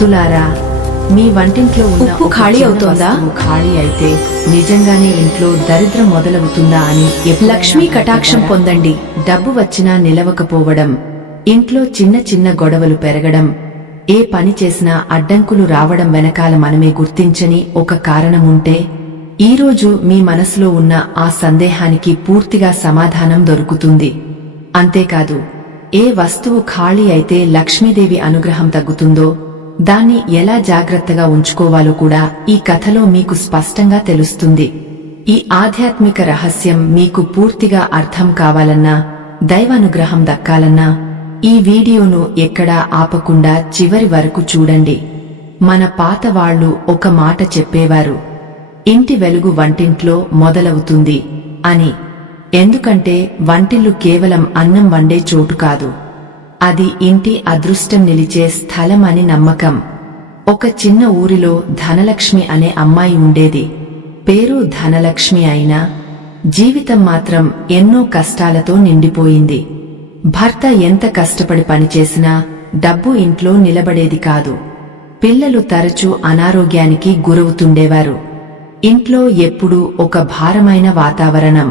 భక్తులారా, మీ వంటింట్లో ఉన్న ఉప్పు ఒక ఖాళీ చిన్న అవుతోందా? వస్తువు ఖాళీ అయితే నిజంగానే ఇంట్లో దరిద్రం మొదలవుతుందా అని ఎప్పుడైనా లక్ష్మీ కటాక్షం భయపడ్డారా? పొందండి. డబ్బు వచ్చినా నిలవకపోవడం, ఇంట్లో చిన్న చిన్న గొడవలు పెరగడం, ఏ పని చేసినా అడ్డంకులు రావడం వెనకాల మనమే గుర్తించని ఒక కారణముంటే ఈరోజు మీ మనసులో ఉన్న ఆ సందేహానికి పూర్తిగా సమాధానం దొరుకుతుంది. అంతేకాదు, ఏ వస్తువు ఖాళీ అయితే లక్ష్మీదేవి అనుగ్రహం తగ్గుతుందో, దాన్ని ఎలా జాగ్రత్తగా ఉంచుకోవాలో కూడా ఈ కథలో మీకు స్పష్టంగా తెలుస్తుంది. ఈ ఆధ్యాత్మిక రహస్యం మీకు పూర్తిగా అర్థం కావాలన్నా, దైవానుగ్రహం దక్కాలన్నా ఈ వీడియోను ఎక్కడా ఆపకుండా చివరి వరకు చూడండి. మన పాత వాళ్ళు ఒక మాట చెప్పేవారు, ఇంటి వెలుగు వంటింట్లో మొదలవుతుంది అని. ఎందుకంటే వంటిల్లు కేవలం అన్నం వండే చోటు కాదు, అది ఇంటి అదృష్టం నిలిచే స్థలం అని నమ్మకం. ఒక చిన్న ఊరిలో ధనలక్ష్మి అనే అమ్మాయి ఉండేది. పేరు ధనలక్ష్మి అయినా జీవితం మాత్రం ఎన్నో కష్టాలతో నిండిపోయింది. భర్త ఎంత కష్టపడి పనిచేసినా డబ్బు ఇంట్లో నిలబడేది కాదు. పిల్లలు తరచూ అనారోగ్యానికి గురవుతుండేవారు. ఇంట్లో ఎప్పుడూ ఒక భారమైన వాతావరణం.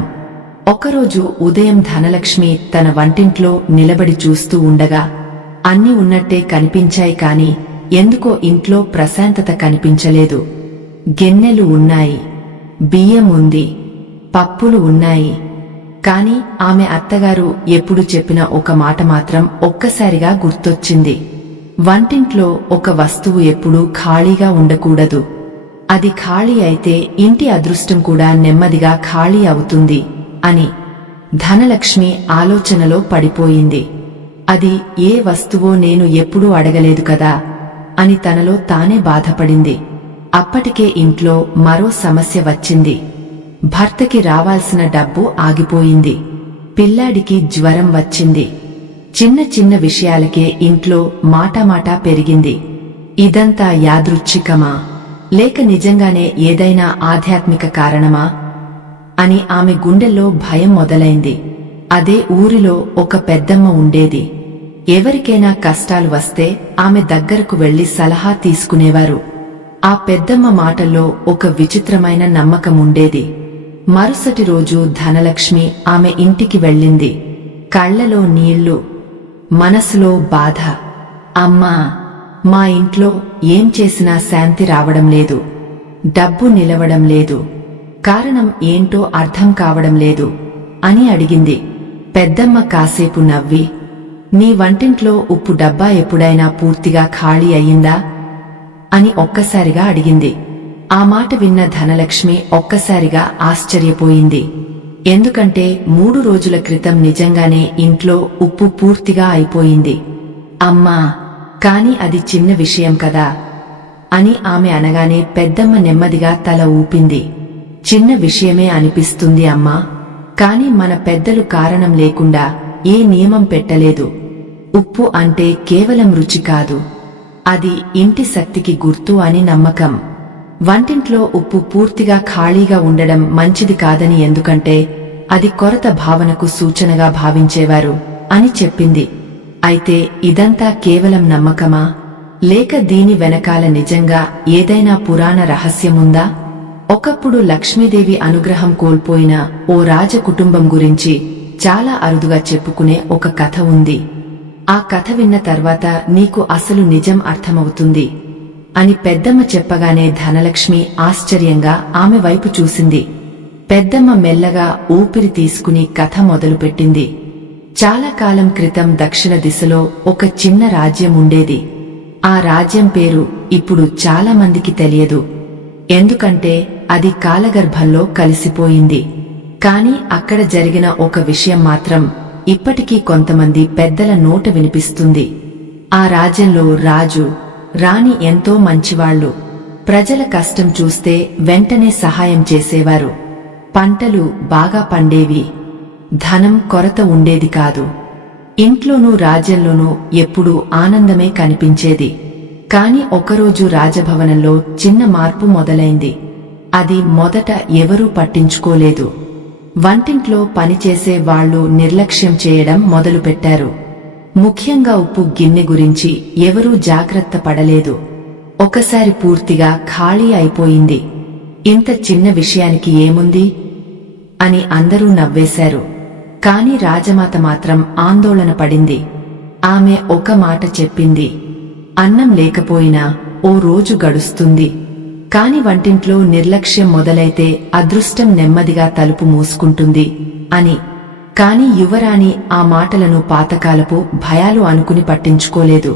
ఒకరోజు ఉదయం ధనలక్ష్మి తన వంటింట్లో నిలబడి చూస్తూ ఉండగా అన్నీ ఉన్నట్టే కనిపించాయి, కాని ఎందుకో ఇంట్లో ప్రశాంతత కనిపించలేదు. గిన్నెలు ఉన్నాయి, బియ్యం ఉంది, పప్పులు ఉన్నాయి. కాని ఆమె అత్తగారు ఎప్పుడు చెప్పిన ఒక మాట మాత్రం ఒక్కసారిగా గుర్తొచ్చింది. వంటింట్లో ఒక వస్తువు ఎప్పుడూ ఖాళీగా ఉండకూడదు. అది ఖాళీ అయితే ఇంటి అదృష్టం కూడా నెమ్మదిగా ఖాళీ అవుతుంది అని. ధనలక్ష్మి ఆలోచనలో పడిపోయింది. అది ఏ వస్తువో నేను ఎప్పుడూ అడగలేదు కదా అని తనలో తానే బాధపడింది. అప్పటికే ఇంట్లో మరో సమస్య వచ్చింది. భర్తకి రావాల్సిన డబ్బు ఆగిపోయింది. పిల్లాడికి జ్వరం వచ్చింది. చిన్న చిన్న విషయాలకే ఇంట్లో మాటామాటా పెరిగింది. ఇదంతా యాదృచ్ఛికమా, లేక నిజంగానే ఏదైనా ఆధ్యాత్మిక కారణమా అని ఆమె గుండెల్లో భయం మొదలైంది. అదే ఊరిలో ఒక పెద్దమ్మ ఉండేది. ఎవరికైనా కష్టాలు వస్తే ఆమె దగ్గరకు వెళ్లి సలహా తీసుకునేవారు. ఆ పెద్దమ్మ మాటల్లో ఒక విచిత్రమైన నమ్మకం ఉండేది. మరుసటి రోజు ధనలక్ష్మి ఆమె ఇంటికి వెళ్ళింది. కళ్లలో నీళ్లు, మనసులో బాధ. అమ్మా, మా ఇంట్లో ఏం చేసినా శాంతి రావడం లేదు, డబ్బు నిలవడం లేదు, కారణం ఏంటో అర్థం కావడం లేదు అని అడిగింది. పెద్దమ్మ కాసేపు నవ్వి, నీ వంటింట్లో ఉప్పు డబ్బా ఎప్పుడైనా పూర్తిగా ఖాళీ అయ్యిందా అని ఒక్కసారిగా అడిగింది. ఆ మాట విన్న ధనలక్ష్మి ఒక్కసారిగా ఆశ్చర్యపోయింది. ఎందుకంటే 3 రోజుల క్రితం నిజంగానే ఇంట్లో ఉప్పు పూర్తిగా అయిపోయింది. అమ్మా, కాని అది చిన్న విషయం కదా అని ఆమె అనగానే పెద్దమ్మ నెమ్మదిగా తల ఊపింది. చిన్న విషయమే అనిపిస్తుంది అమ్మా, కాని మన పెద్దలు కారణం లేకుండా ఏ నియమం పెట్టలేదు. ఉప్పు అంటే కేవలం రుచి కాదు, అది ఇంటి శక్తికి గుర్తు అని నమ్మకం. వంటింట్లో ఉప్పు పూర్తిగా ఖాళీగా ఉండడం మంచిది కాదని, ఎందుకంటే అది కొరత భావనకు సూచనగా భావించేవారు అని చెప్పింది. అయితే ఇదంతా కేవలం నమ్మకమా, లేక దీని వెనకాల నిజంగా ఏదైనా పురాణ రహస్యముందా? ఒకప్పుడు లక్ష్మీదేవి అనుగ్రహం కోల్పోయిన ఓ రాజ కుటుంబం గురించి చాలా అరుదుగా చెప్పుకునే ఒక కథ ఉంది. ఆ కథ విన్న తర్వాత నీకు అసలు నిజం అర్థమవుతుంది అని పెద్దమ్మ చెప్పగానే ధనలక్ష్మి ఆశ్చర్యంగా ఆమె వైపు చూసింది. పెద్దమ్మ మెల్లగా ఊపిరి తీసుకుని కథ మొదలుపెట్టింది. చాలా కాలం క్రితం దక్షిణ దిశలో ఒక చిన్న రాజ్యం ఉండేది. ఆ రాజ్యం పేరు ఇప్పుడు చాలా మందికి తెలియదు, ఎందుకంటే అది కాలగర్భంలో కలిసిపోయింది. కాని అక్కడ జరిగిన ఒక విషయం మాత్రం ఇప్పటికీ కొంతమంది పెద్దల నోట వినిపిస్తుంది. ఆ రాజ్యంలో రాజు, రాణి ఎంతో మంచివాళ్లు. ప్రజల కష్టం చూస్తే వెంటనే సహాయం చేసేవారు. పంటలు బాగా పండేవి, ధనం కొరత ఉండేది కాదు. ఇంట్లోనూ రాజ్యంలోనూ ఎప్పుడూ ఆనందమే కనిపించేది. కాని ఒకరోజు రాజభవనంలో చిన్న మార్పు మొదలైంది. అది మొదట ఎవరూ పట్టించుకోలేదు. వంటింట్లో పనిచేసే వాళ్లు నిర్లక్ష్యం చేయడం మొదలుపెట్టారు. ముఖ్యంగా ఉప్పు గిన్నె గురించి ఎవరూ జాగ్రత్త పడలేదు. ఒకసారి పూర్తిగా ఖాళీ అయిపోయింది. ఇంత చిన్న విషయానికి ఏముంది అని అందరూ నవ్వేశారు. కాని రాజమాత మాత్రం ఆందోళన పడింది. ఆమె ఒక మాట చెప్పింది, అన్నం లేకపోయినా ఓ రోజు గడుస్తుంది, కాని వంటింట్లో నిర్లక్ష్యం మొదలైతే అదృష్టం నెమ్మదిగా తలుపు మూసుకుంటుంది అని. కాని యువరాణి ఆ మాటలను పాతకాలపు భయాలు అనుకుని పట్టించుకోలేదు.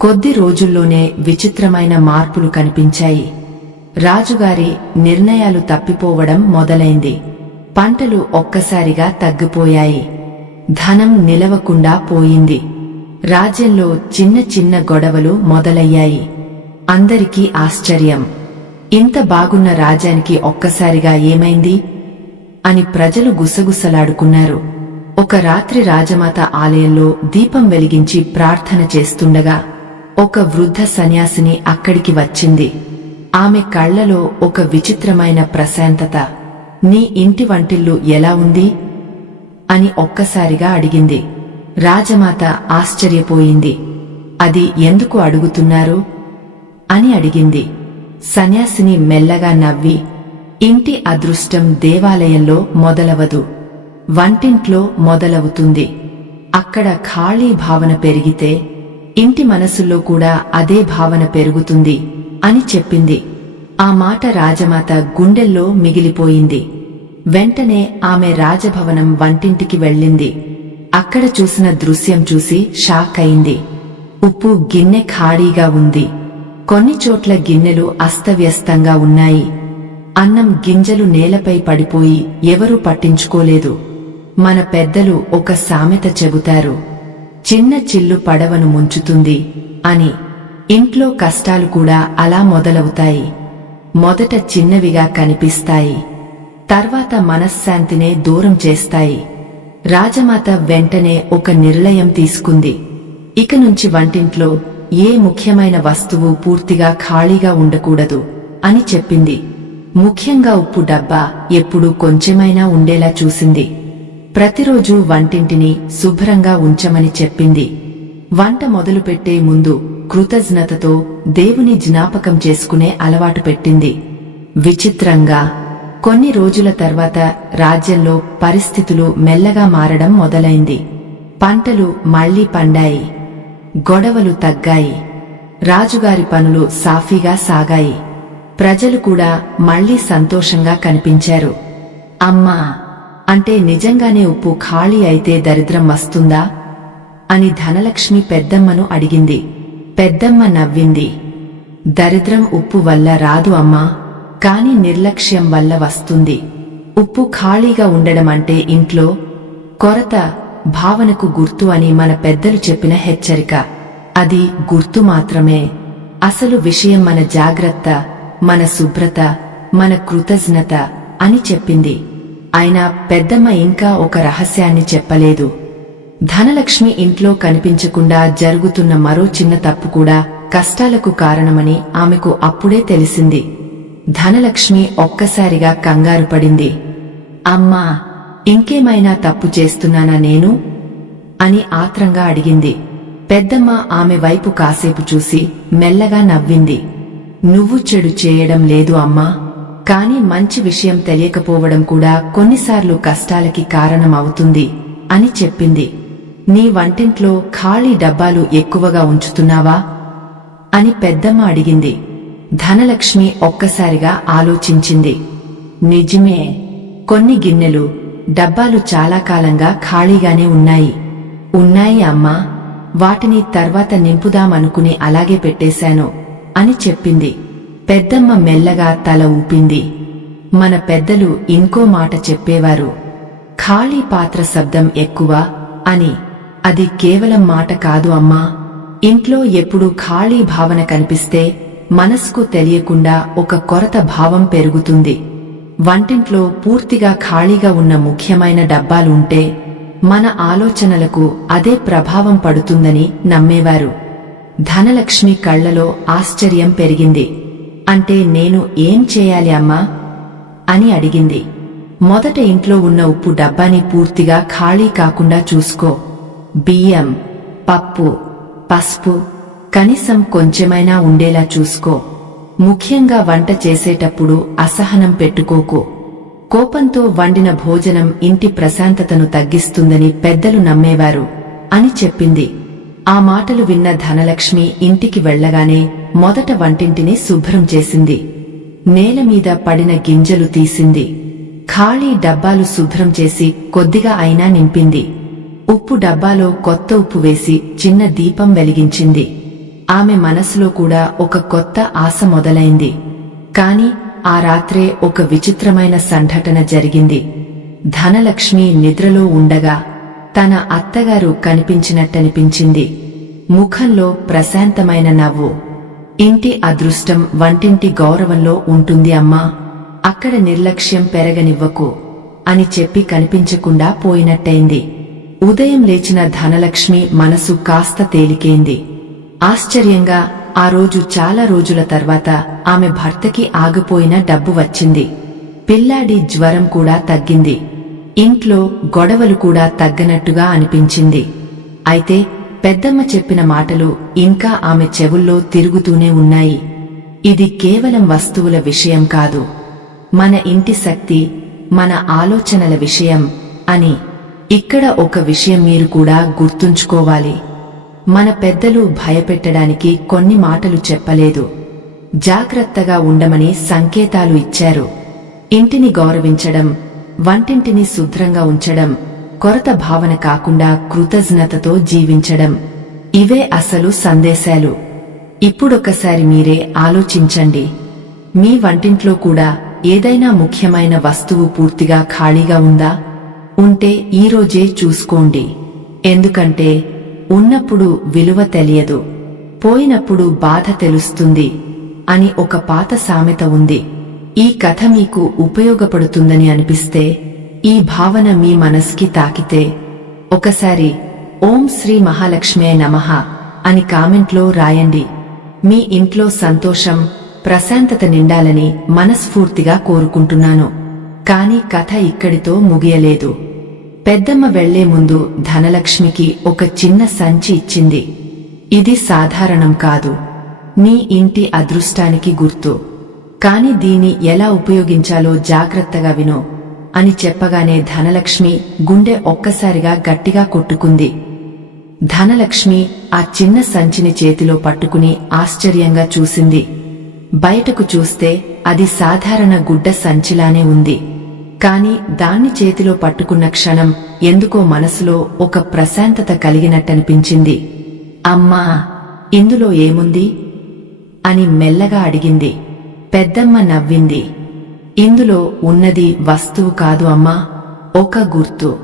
కొద్ది రోజుల్లోనే విచిత్రమైన మార్పులు కనిపించాయి. రాజుగారి నిర్ణయాలు తప్పిపోవడం మొదలైంది. పంటలు ఒక్కసారిగా తగ్గిపోయాయి. ధనం నిలవకుండా పోయింది. రాజ్యంలో చిన్న చిన్న గొడవలు మొదలయ్యాయి. అందరికీ ఆశ్చర్యం. ఇంత బాగున్న రాజ్యానికి ఒక్కసారిగా ఏమైంది అని ప్రజలు గుసగుసలాడుకున్నారు. ఒక రాత్రి రాజమాత ఆలయంలో దీపం వెలిగించి ప్రార్థన చేస్తుండగా ఒక వృద్ధ సన్యాసిని అక్కడికి వచ్చింది. ఆమె కళ్లలో ఒక విచిత్రమైన ప్రశాంతత. నీ ఇంటి వంటిల్లు ఎలా ఉంది అని ఒక్కసారిగా అడిగింది. రాజమాత ఆశ్చర్యపోయింది. అది ఎందుకు అడుగుతున్నారు అని అడిగింది. సన్యాసిని మెల్లగా నవ్వి, ఇంటి అదృష్టం దేవాలయంలో మొదలవదు, వంటింట్లో మొదలవుతుంది. అక్కడ ఖాళీ భావన పెరిగితే ఇంటి మనసుల్లో కూడా అదే భావన పెరుగుతుంది అని చెప్పింది. ఆ మాట రాజమాత గుండెల్లో మిగిలిపోయింది. వెంటనే ఆమె రాజభవనం వంటింటికి వెళ్ళింది. అక్కడ చూసిన దృశ్యం చూసి షాక్ అయింది. ఉప్పు గిన్నె ఖాళీగా ఉంది. కొన్ని చోట్ల గిన్నెలు అస్తవ్యస్తంగా ఉన్నాయి. అన్నం గింజలు నేలపై పడిపోయి ఎవరూ పట్టించుకోలేదు. మన పెద్దలు ఒక సామెత చెబుతారు, చిన్న చిల్లు పడవను ముంచుతుంది అని. ఇంట్లో కష్టాలు కూడా అలా మొదలవుతాయి. మొదట చిన్నవిగా కనిపిస్తాయి, తర్వాత మనశ్శాంతినే దూరం చేస్తాయి. రాజమాత వెంటనే ఒక నిర్ణయం తీసుకుంది. ఇక నుంచి వంటింట్లో ఏ ముఖ్యమైన వస్తువు పూర్తిగా ఖాళీగా ఉండకూడదు అని చెప్పింది. ముఖ్యంగా ఉప్పు డబ్బా ఎప్పుడూ కొంచెమైనా ఉండేలా చూసింది. ప్రతిరోజూ వంటింటిని శుభ్రంగా ఉంచమని చెప్పింది. వంట మొదలుపెట్టే ముందు కృతజ్ఞతతో దేవుని జ్ఞాపకం చేసుకునే అలవాటు పెట్టింది. విచిత్రంగా కొన్ని రోజుల తర్వాత రాజ్యంలో పరిస్థితులు మెల్లగా మారడం మొదలైంది. పంటలు మళ్లీ పండాయి. గొడవలు తగ్గాయి. రాజుగారి పనులు సాఫీగా సాగాయి. ప్రజలు కూడా మళ్లీ సంతోషంగా కనిపించారు. అమ్మా, అంటే నిజంగానే ఉప్పు ఖాళీ అయితే దరిద్రం వస్తుందా అని ధనలక్ష్మి పెద్దమ్మను అడిగింది. పెద్దమ్మ నవ్వింది. దరిద్రం ఉప్పు వల్ల రాదు అమ్మా, కాని నిర్లక్ష్యం వల్ల వస్తుంది. ఉప్పు ఖాళీగా ఉండడం అంటే ఇంట్లో కొరత భావనకు గుర్తు అని మన పెద్దలు చెప్పిన హెచ్చరిక. అది గుర్తు మాత్రమే. అసలు విషయం మన జాగ్రత్త, మన శుభ్రత, మన కృతజ్ఞత అని చెప్పింది. అయినా పెద్దమ్మ ఇంకా ఒక రహస్యాన్ని చెప్పలేదు. ధనలక్ష్మి ఇంట్లో కనిపించకుండా జరుగుతున్న మరో చిన్న తప్పు కూడా కష్టాలకు కారణమని ఆమెకు అప్పుడే తెలిసింది. ధనలక్ష్మి ఒక్కసారిగా కంగారు పడింది. అమ్మా, ఇంకేమైనా తప్పు చేస్తున్నానా నేను అని ఆత్రంగా అడిగింది. పెద్దమ్మ ఆమె వైపు కాసేపు చూసి మెల్లగా నవ్వింది. నువ్వు చెడు చేయడం లేదు అమ్మా, కాని మంచి విషయం తెలియకపోవడం కూడా కొన్నిసార్లు కష్టాలకి కారణం అవుతుంది అని చెప్పింది. నీ వంటింట్లో ఖాళీ డబ్బాలు ఎక్కువగా ఉంచుతున్నావా అని పెద్దమ్మ అడిగింది. ధనలక్ష్మి ఒక్కసారిగా ఆలోచించింది. నిజమే, కొన్ని గిన్నెలు డబ్బాలు చాలా కాలంగా ఖాళీగానే ఉన్నాయి అమ్మా, వాటిని తర్వాత నింపుదామనుకుని అలాగే పెట్టేశాను అని చెప్పింది. పెద్దమ్మ మెల్లగా తల ఊపింది. మన పెద్దలు ఇంకో మాట చెప్పేవారు, ఖాళీ పాత్ర శబ్దం ఎక్కువ అని. అది కేవలం మాట కాదు అమ్మా. ఇంట్లో ఎప్పుడూ ఖాళీ భావన కనిపిస్తే మనసుకు తెలియకుండా ఒక కొరత భావం పెరుగుతుంది. వంటింట్లో పూర్తిగా ఖాళీగా ఉన్న ముఖ్యమైన డబ్బాలు ఉంటే మన ఆలోచనలకు అదే ప్రభావం పడుతుందని నమ్మేవారు. ధనలక్ష్మి కళ్లలో ఆశ్చర్యం పెరిగింది. అంటే నేను ఏం చేయాలి అమ్మా అని అడిగింది. మొదట ఇంట్లో ఉన్న ఉప్పు డబ్బాని పూర్తిగా ఖాళీ కాకుండా చూసుకో. బియ్యం, పప్పు, పసుపు, కనీసం కొంచెమైనా ఉండేలా చూసుకో. ముఖ్యంగా వంట చేసేటప్పుడు అసహనం పెట్టుకోకు. కోపంతో వండిన భోజనం ఇంటి ప్రశాంతతను తగ్గిస్తుందని పెద్దలు నమ్మేవారు అని చెప్పింది. ఆ మాటలు విన్న ధనలక్ష్మి ఇంటికి వెళ్లగానే మొదట వంటింటిని శుభ్రం చేసింది. నేలమీద పడిన గింజలు తీసింది. ఖాళీ డబ్బాలు శుభ్రం చేసి కొద్దిగా అయినా నింపింది. ఉప్పు డబ్బాలో కొత్త ఉప్పు వేసి చిన్న దీపం వెలిగించింది. ఆమె మనసులో కూడా ఒక కొత్త ఆశ మొదలైంది. కాని ఆ రాత్రే ఒక విచిత్రమైన సంఘటన జరిగింది. ధనలక్ష్మి నిద్రలో ఉండగా తన అత్తగారు కనిపించినట్టనిపించింది. ముఖంలో ప్రశాంతమైన నవ్వు. ఇంటి అదృష్టం వంటింటి గౌరవంలో ఉంటుంది అమ్మా, అక్కడ నిర్లక్ష్యం పెరగనివ్వకు అని చెప్పి కనిపించకుండా పోయినట్టయింది. ఉదయం లేచిన ధనలక్ష్మి మనసు కాస్త తేలికేంది. ఆశ్చర్యంగా ఆ రోజు చాలా రోజుల తర్వాత ఆమె భర్తకి ఆగిపోయిన డబ్బు వచ్చింది. పిల్లాడి జ్వరం కూడా తగ్గింది. ఇంట్లో గొడవలు కూడా తగ్గనట్టుగా అనిపించింది. అయితే పెద్దమ్మ చెప్పిన మాటలు ఇంకా ఆమె చెవుల్లో తిరుగుతూనే ఉన్నాయి. ఇది కేవలం వస్తువుల విషయం కాదు, మన ఇంటి శక్తి, మన ఆలోచనల విషయం అని. ఇక్కడ ఒక విషయం మీరు కూడా గుర్తుంచుకోవాలి. మన పెద్దలు భయపెట్టడానికి కొన్ని మాటలు చెప్పలేదు, జాగ్రత్తగా ఉండమని సంకేతాలు ఇచ్చారు. ఇంటిని గౌరవించడం, వంటింటిని శుభ్రంగా ఉంచడం, కొరత భావన కాకుండా కృతజ్ఞతతో జీవించడం, ఇవే అసలు సందేశాలు. ఇప్పుడొకసారి మీరే ఆలోచించండి. మీ వంటింట్లో కూడా ఏదైనా ముఖ్యమైన వస్తువు పూర్తిగా ఖాళీగా ఉందా? ఉంటే ఈరోజే చూసుకోండి. ఎందుకంటే ఉన్నప్పుడు విలువ తెలియదు, పోయినప్పుడు బాధ తెలుస్తుంది అని ఒక పాత సామెత ఉంది. ఈ కథ మీకు ఉపయోగపడుతుందని అనిపిస్తే, ఈ భావన మీ మనసుకి తాకితే ఒకసారి ఓం శ్రీ మహాలక్ష్మే నమః అని కామెంట్లో రాయండి. మీ ఇంట్లో సంతోషం, ప్రశాంతత నిండాలని మనస్ఫూర్తిగా కోరుకుంటున్నాను. కాని కథ ఇక్కడితో ముగియలేదు. పెద్దమ్మ వెళ్లే ముందు ధనలక్ష్మికి ఒక చిన్న సంచి ఇచ్చింది. ఇది సాధారణం కాదు, నీ ఇంటి అదృష్టానికి గుర్తు. కాని దీన్ని ఎలా ఉపయోగించాలో జాగ్రత్తగా వినో అని చెప్పగానే ధనలక్ష్మి గుండె ఒక్కసారిగా గట్టిగా కొట్టుకుంది. ధనలక్ష్మి ఆ చిన్న సంచిని చేతిలో పట్టుకుని ఆశ్చర్యంగా చూసింది. బయటకు చూస్తే అది సాధారణ గుడ్డ సంచిలానే ఉంది. కాని దాన్ని చేతిలో పట్టుకున్న క్షణం ఎందుకో మనసులో ఒక ప్రశాంతత కలిగినట్టనిపించింది. అమ్మా, ఇందులో ఏముంది అని మెల్లగా అడిగింది. పెద్దమ్మ నవ్వింది. ఇందులో ఉన్నది వస్తువు కాదు అమ్మా, ఒక గుర్తు.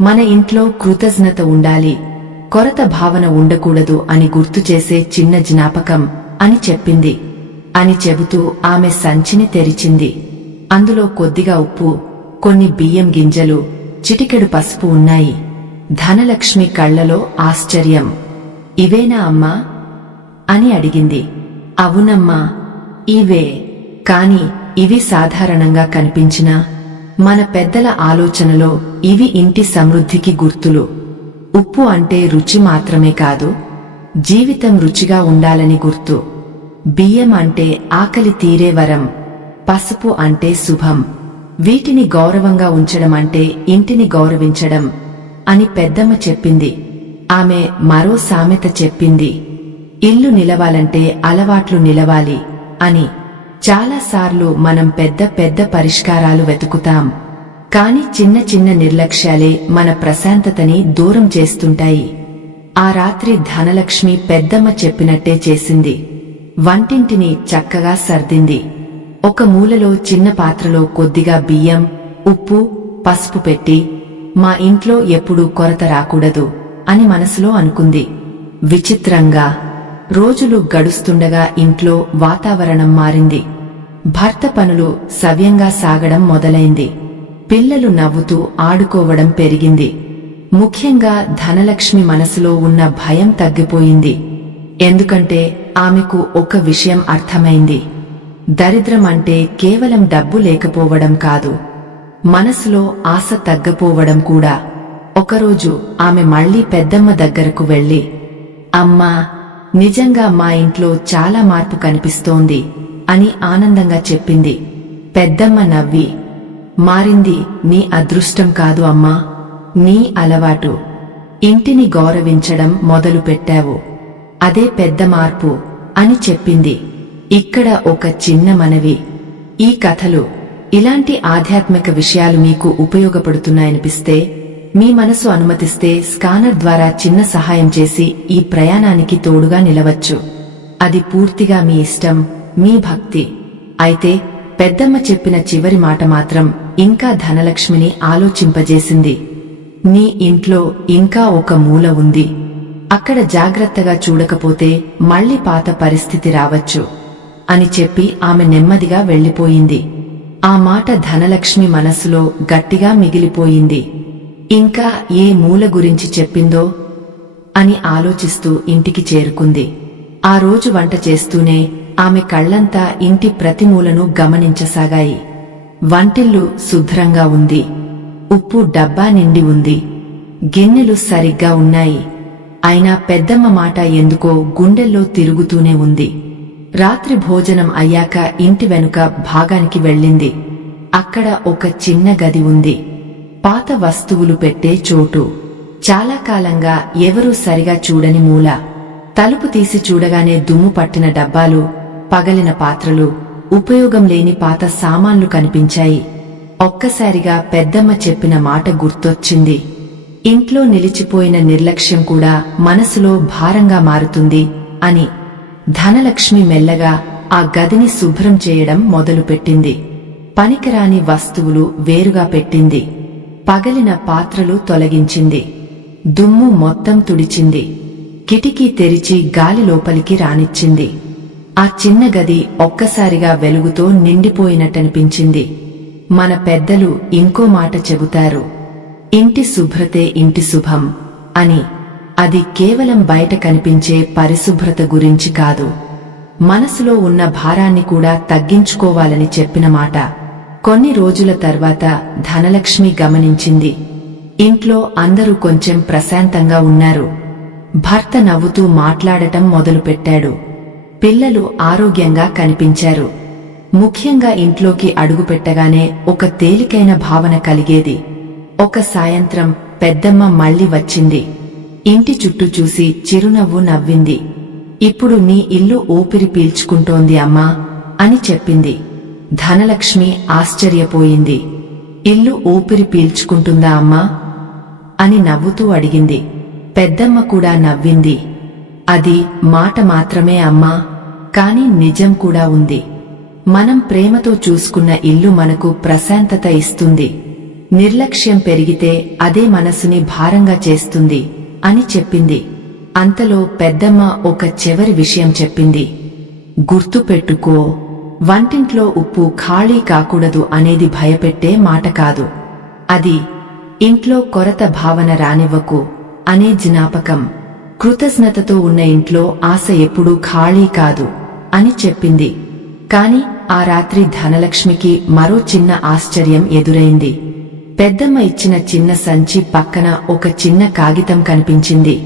మన ఇంట్లో కృతజ్ఞత ఉండాలి, కొరత భావన ఉండకూడదు అని గుర్తు చేసే చిన్న జ్ఞాపకం అని చెప్పింది. అని చెబుతూ ఆమె సంచిని తెరిచింది. అందులో కొద్దిగా ఉప్పు, కొన్ని బియ్యం గింజలు, చిటికెడు పసుపు ఉన్నాయి. ధనలక్ష్మి కళ్లలో ఆశ్చర్యం. ఇవేనా అమ్మా అని అడిగింది. అవునమ్మా, ఇవే. కాని ఇవి సాధారణంగా కనిపించినా మన పెద్దల ఆలోచనలో ఇవి ఇంటి సమృద్ధికి గుర్తులు. ఉప్పు అంటే రుచి మాత్రమే కాదు, జీవితం రుచిగా ఉండాలని గుర్తు. బియ్యం అంటే ఆకలి తీరే వరం, పసుపు అంటే శుభం. వీటిని గౌరవంగా ఉంచడం అంటే ఇంటిని గౌరవించడం అని పెద్దమ్మ చెప్పింది. ఆమె మరో సామెత చెప్పింది, ఇల్లు నిలవాలంటే అలవాట్లు నిలవాలి అని. చాలాసార్లు మనం పెద్ద పెద్ద పరిష్కారాలు వెతుకుతాం, కాని చిన్న చిన్న నిర్లక్ష్యాలే మన ప్రశాంతతని దూరం చేస్తుంటాయి. ఆ రాత్రి ధనలక్ష్మి పెద్దమ్మ చెప్పినట్టే చేసింది. వంటింటిని చక్కగా సర్దింది. ఒక మూలలో చిన్న పాత్రలో కొద్దిగా బియ్యం, ఉప్పు, పసుపు పెట్టి, మా ఇంట్లో ఎప్పుడూ కొరత రాకూడదు అని మనసులో అనుకుంది. విచిత్రంగా రోజులు గడుస్తుండగా ఇంట్లో వాతావరణం మారింది. భర్త పనులు సవ్యంగా సాగడం మొదలైంది. పిల్లలు నవ్వుతూ ఆడుకోవడం పెరిగింది. ముఖ్యంగా ధనలక్ష్మి మనసులో ఉన్న భయం తగ్గిపోయింది. ఎందుకంటే ఆమెకు ఒక విషయం అర్థమైంది. దరిద్రం అంటే కేవలం డబ్బు లేకపోవడం కాదు, మనసులో ఆశ తగ్గపోవడం కూడా. ఒకరోజు ఆమె మళ్లీ పెద్దమ్మ దగ్గరకు వెళ్లి, అమ్మా, నిజంగా మా ఇంట్లో చాలా మార్పు కనిపిస్తోంది అని ఆనందంగా చెప్పింది. పెద్దమ్మ నవ్వి, మారింది నీ అదృష్టం కాదు అమ్మా, నీ అలవాటు. ఇంటిని గౌరవించడం మొదలుపెట్టావు, అదే పెద్ద మార్పు అని చెప్పింది. ఇక్కడ ఒక చిన్న మనవి, ఈ కథలు ఇలాంటి ఆధ్యాత్మిక విషయాలు మీకు ఉపయోగపడుతున్నాయనిపిస్తే, మీ మనసు అనుమతిస్తే స్కానర్ ద్వారా చిన్న సహాయం చేసి ఈ ప్రయాణానికి తోడుగా నిలవచ్చు. అది పూర్తిగా మీ ఇష్టం, మీ భక్తి. అయితే పెద్దమ్మ చెప్పిన చివరి మాట మాత్రం ఇంకా ధనలక్ష్మిని ఆలోచింపజేసింది. నీ ఇంట్లో ఇంకా ఒక మూల ఉంది, అక్కడ జాగ్రత్తగా చూడకపోతే మళ్లీ పాత పరిస్థితి రావచ్చు అని చెప్పి ఆమె నెమ్మదిగా వెళ్లిపోయింది. ఆ మాట ధనలక్ష్మి మనసులో గట్టిగా మిగిలిపోయింది. ఇంకా ఏ మూల గురించి చెప్పిందో అని ఆలోచిస్తూ ఇంటికి చేరుకుంది. ఆ రోజు వంట చేస్తూనే ఆమె కళ్లంతా ఇంటి ప్రతి మూలను గమనించసాగాయి. వంటిల్లు శుభ్రంగా ఉంది, ఉప్పు డబ్బా నిండి ఉంది, గిన్నెలు సరిగ్గా ఉన్నాయి. అయినా పెద్దమ్మ మాట ఎందుకో గుండెల్లో తిరుగుతూనే ఉంది. రాత్రి భోజనం అయ్యాక ఇంటి వెనుక భాగానికి వెళ్ళింది. అక్కడ ఒక చిన్న గది ఉంది, పాత వస్తువులు పెట్టే చోటు. చాలా కాలంగా ఎవరూ సరిగా చూడని మూల. తలుపు తీసి చూడగానే దుమ్ము పట్టిన డబ్బాలు, పగలిన పాత్రలు, ఉపయోగం లేని పాత సామాన్లు కనిపించాయి. ఒక్కసారిగా పెద్దమ్మ చెప్పిన మాట గుర్తొచ్చింది. ఇంట్లో నిలిచిపోయిన నిర్లక్ష్యం కూడా మనసులో భారంగా మారుతుంది అని. ధనలక్ష్మి మెల్లగా ఆ గదిని శుభ్రం చేయడం మొదలుపెట్టింది. పనికిరాని వస్తువులు వేరుగా పెట్టింది, పగలిన పాత్రలు తొలగించింది, దుమ్ము మొత్తం తుడిచింది, కిటికీ తెరిచి గాలి లోపలికి రానిచ్చింది. ఆ చిన్న గది ఒక్కసారిగా వెలుగుతో నిండిపోయినట్టనిపించింది. మన పెద్దలు ఇంకో మాట చెబుతారు, ఇంటి శుభ్రతే ఇంటి శుభం అని. అది కేవలం బయట కనిపించే పరిశుభ్రత గురించి కాదు, మనసులో ఉన్న భారాన్ని కూడా తగ్గించుకోవాలని చెప్పిన మాట. కొన్ని రోజుల తర్వాత ధనలక్ష్మి గమనించింది, ఇంట్లో అందరూ కొంచెం ప్రశాంతంగా ఉన్నారు. భర్త నవ్వుతూ మాట్లాడటం మొదలుపెట్టాడు. పిల్లలు ఆరోగ్యంగా కనిపించారు. ముఖ్యంగా ఇంట్లోకి అడుగుపెట్టగానే ఒక తేలికైన భావన కలిగేది. ఒక సాయంత్రం పెద్దమ్మ మళ్లీ వచ్చింది. ఇంటి చుట్టూ చూసి చిరునవ్వు నవ్వింది. ఇప్పుడు నీ ఇల్లు ఊపిరి పీల్చుకుంటోంది అమ్మా అని చెప్పింది. ధనలక్ష్మి ఆశ్చర్యపోయింది. ఇల్లు ఊపిరి పీల్చుకుంటుందా అమ్మా అని నవ్వుతూ అడిగింది. పెద్దమ్మ కూడా నవ్వింది. అది మాట మాత్రమే అమ్మా, కాని నిజం కూడా ఉంది. మనం ప్రేమతో చూసుకున్న ఇల్లు మనకు ప్రశాంతత ఇస్తుంది. నిర్లక్ష్యం పెరిగితే అదే మనసుని భారంగా చేస్తుంది అని చెప్పింది. అంతలో పెద్దమ్మ ఒక చివరి విషయం చెప్పింది. గుర్తుపెట్టుకో, వంటింట్లో ఉప్పు ఖాళీ కాకూడదు అనేది భయపెట్టే మాట కాదు. అది ఇంట్లో కొరత భావన రానివ్వకు అనే జ్ఞాపకం. కృతజ్ఞతతో ఉన్న ఇంట్లో ఆశ ఎప్పుడూ ఖాళీ కాదు అని చెప్పింది. కాని ఆ రాత్రి ధనలక్ష్మికి మరో చిన్న ఆశ్చర్యం ఎదురైంది. పెద్దమ్మ ఇచ్చిన చిన్న సంచి పక్కన ఒక చిన్న కాగితం కనిపించింది.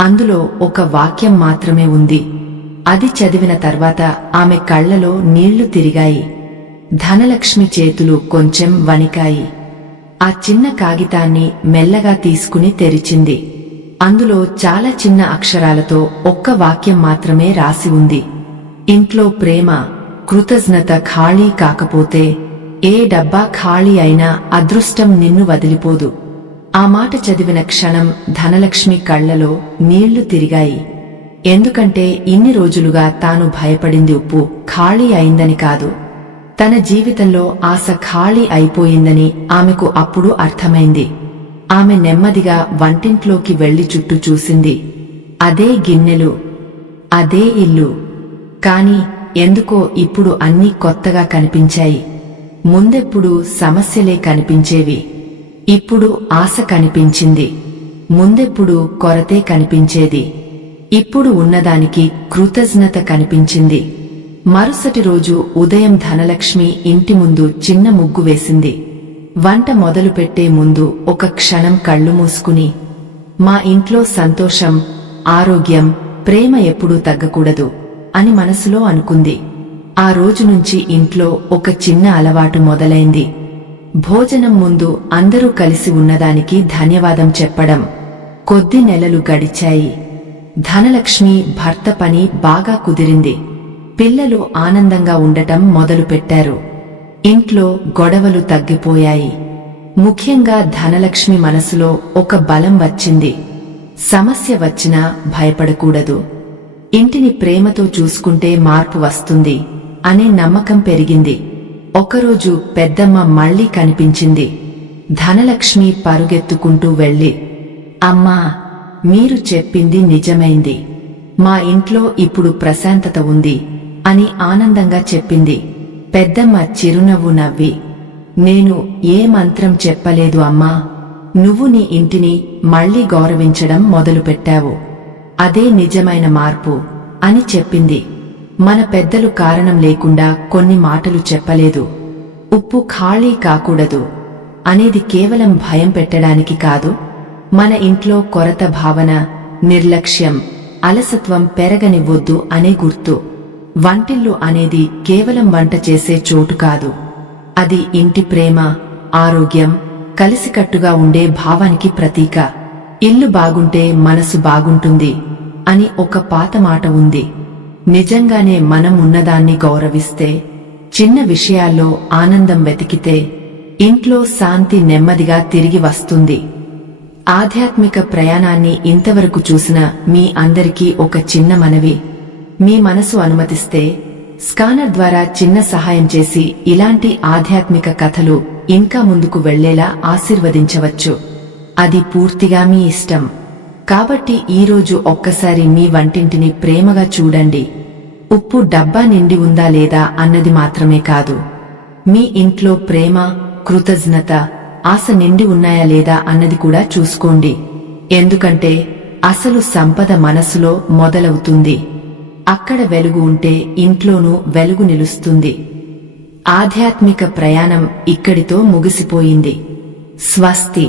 అందులో ఒక వాక్యం మాత్రమే ఉంది. అది చదివిన తర్వాత ఆమె కళ్లలో నీళ్లు తిరిగాయి. ధనలక్ష్మి చేతులు కొంచెం వణికాయి. ఆ చిన్న కాగితాన్ని మెల్లగా తీసుకుని తెరిచింది. అందులో చాలా చిన్న అక్షరాలతో ఒక్క వాక్యం మాత్రమే రాసి ఉంది. ఇంట్లో ప్రేమ, కృతజ్ఞత ఖాళీ కాకపోతే ఏ డబ్బా ఖాళీ అయినా అదృష్టం నిన్ను వదిలిపోదు. ఆ మాట చదివిన క్షణం ధనలక్ష్మి కళ్లలో నీళ్లు తిరిగాయి. ఎందుకంటే ఇన్ని రోజులుగా తాను భయపడింది ఉప్పు ఖాళీ అయిందని కాదు, తన జీవితంలో ఆశ ఖాళీ అయిపోయిందని ఆమెకు అప్పుడు అర్థమైంది. ఆమె నెమ్మదిగా వంటింట్లోకి వెళ్లి చుట్టూ చూసింది. అదే గిన్నెలు, అదే ఇల్లు. కాని ఎందుకో ఇప్పుడు అన్నీ కొత్తగా కనిపించాయి. ముందెప్పుడు సమస్యలే కనిపించేవి, ఇప్పుడు ఆశ కనిపించింది. ముందెప్పుడు కొరతే కనిపించేది, ఇప్పుడు ఉన్నదానికి కృతజ్ఞత కనిపించింది. మరుసటి రోజు ఉదయం ధనలక్ష్మి ఇంటి ముందు చిన్న ముగ్గు వేసింది. వంట మొదలుపెట్టే ముందు ఒక క్షణం కళ్ళు మూసుకుని, మా ఇంట్లో సంతోషం, ఆరోగ్యం, ప్రేమ ఎప్పుడూ తగ్గకూడదు అని మనసులో అనుకుంది. ఆ రోజు నుంచి ఇంట్లో ఒక చిన్న అలవాటు మొదలైంది. భోజనం ముందు అందరూ కలిసి ఉన్నదానికి ధన్యవాదం చెప్పడం. కొద్ది నెలలు గడిచాయి. ధనలక్ష్మి భర్త పని బాగా కుదిరింది. పిల్లలు ఆనందంగా ఉండటం మొదలుపెట్టారు. ఇంట్లో గొడవలు తగ్గిపోయాయి. ముఖ్యంగా ధనలక్ష్మి మనసులో ఒక బలం వచ్చింది. సమస్య వచ్చినా భయపడకూడదు, ఇంటిని ప్రేమతో చూసుకుంటే మార్పు వస్తుంది అనే నమ్మకం పెరిగింది. ఒకరోజు పెద్దమ్మ మళ్లీ కనిపించింది. ధనలక్ష్మి పరుగెత్తుకుంటూ వెళ్లి, అమ్మా, మీరు చెప్పింది నిజమైంది. మా ఇంట్లో ఇప్పుడు ప్రశాంతత ఉంది అని ఆనందంగా చెప్పింది. పెద్దమ్మ చిరునవ్వు నవ్వి, నేను ఏ మంత్రం చెప్పలేదు అమ్మా, నువ్వు నీ ఇంటిని మళ్లీ గౌరవించడం మొదలుపెట్టావు. అదే నిజమైన మార్పు అని చెప్పింది. మన పెద్దలు కారణం లేకుండా కొన్ని మాటలు చెప్పలేదు. ఉప్పు ఖాళీ కాకూడదు అనేది కేవలం భయం పెట్టడానికి కాదు, మన ఇంట్లో కొరత భావన, నిర్లక్ష్యం, అలసత్వం పెరగనివ్వొద్దు అనే గుర్తు. వంటిల్లు అనేది కేవలం వంట చేసే చోటు కాదు, అది ఇంటి ప్రేమ, ఆరోగ్యం, కలిసికట్టుగా ఉండే భావానికి ప్రతీక. ఇల్లు బాగుంటే మనసు బాగుంటుంది అని ఒక పాత మాట ఉంది. నిజంగానే మనం ఉన్నదాన్ని గౌరవిస్తే, చిన్న విషయాల్లో ఆనందం వెతికితే ఇంట్లో శాంతి నెమ్మదిగా తిరిగి వస్తుంది. ఆధ్యాత్మిక ప్రయాణాన్ని ఇంతవరకు చూసిన మీ అందరికీ ఒక చిన్న మనవి. మీ మనసు అనుమతిస్తే స్కానర్ ద్వారా చిన్న సహాయం చేసి ఇలాంటి ఆధ్యాత్మిక కథలు ఇంకా ముందుకు వెళ్లేలా ఆశీర్వదించవచ్చు. అది పూర్తిగా మీ ఇష్టం. కాబట్టి ఈరోజు ఒక్కసారి మీ వంటింటిని ప్రేమగా చూడండి. ఉప్పు డబ్బా నిండి ఉందా లేదా అన్నది మాత్రమే కాదు, మీ ఇంట్లో ప్రేమ, కృతజ్ఞత, ఆశ నిండి ఉన్నాయా లేదా అన్నది కూడా చూసుకోండి. ఎందుకంటే అసలు సంపద మనసులో మొదలవుతుంది. అక్కడ వెలుగు ఉంటే ఇంట్లోనూ వెలుగు నిలుస్తుంది. ఆధ్యాత్మిక ప్రయాణం ఇక్కడితో ముగిసిపోయింది. స్వస్తి.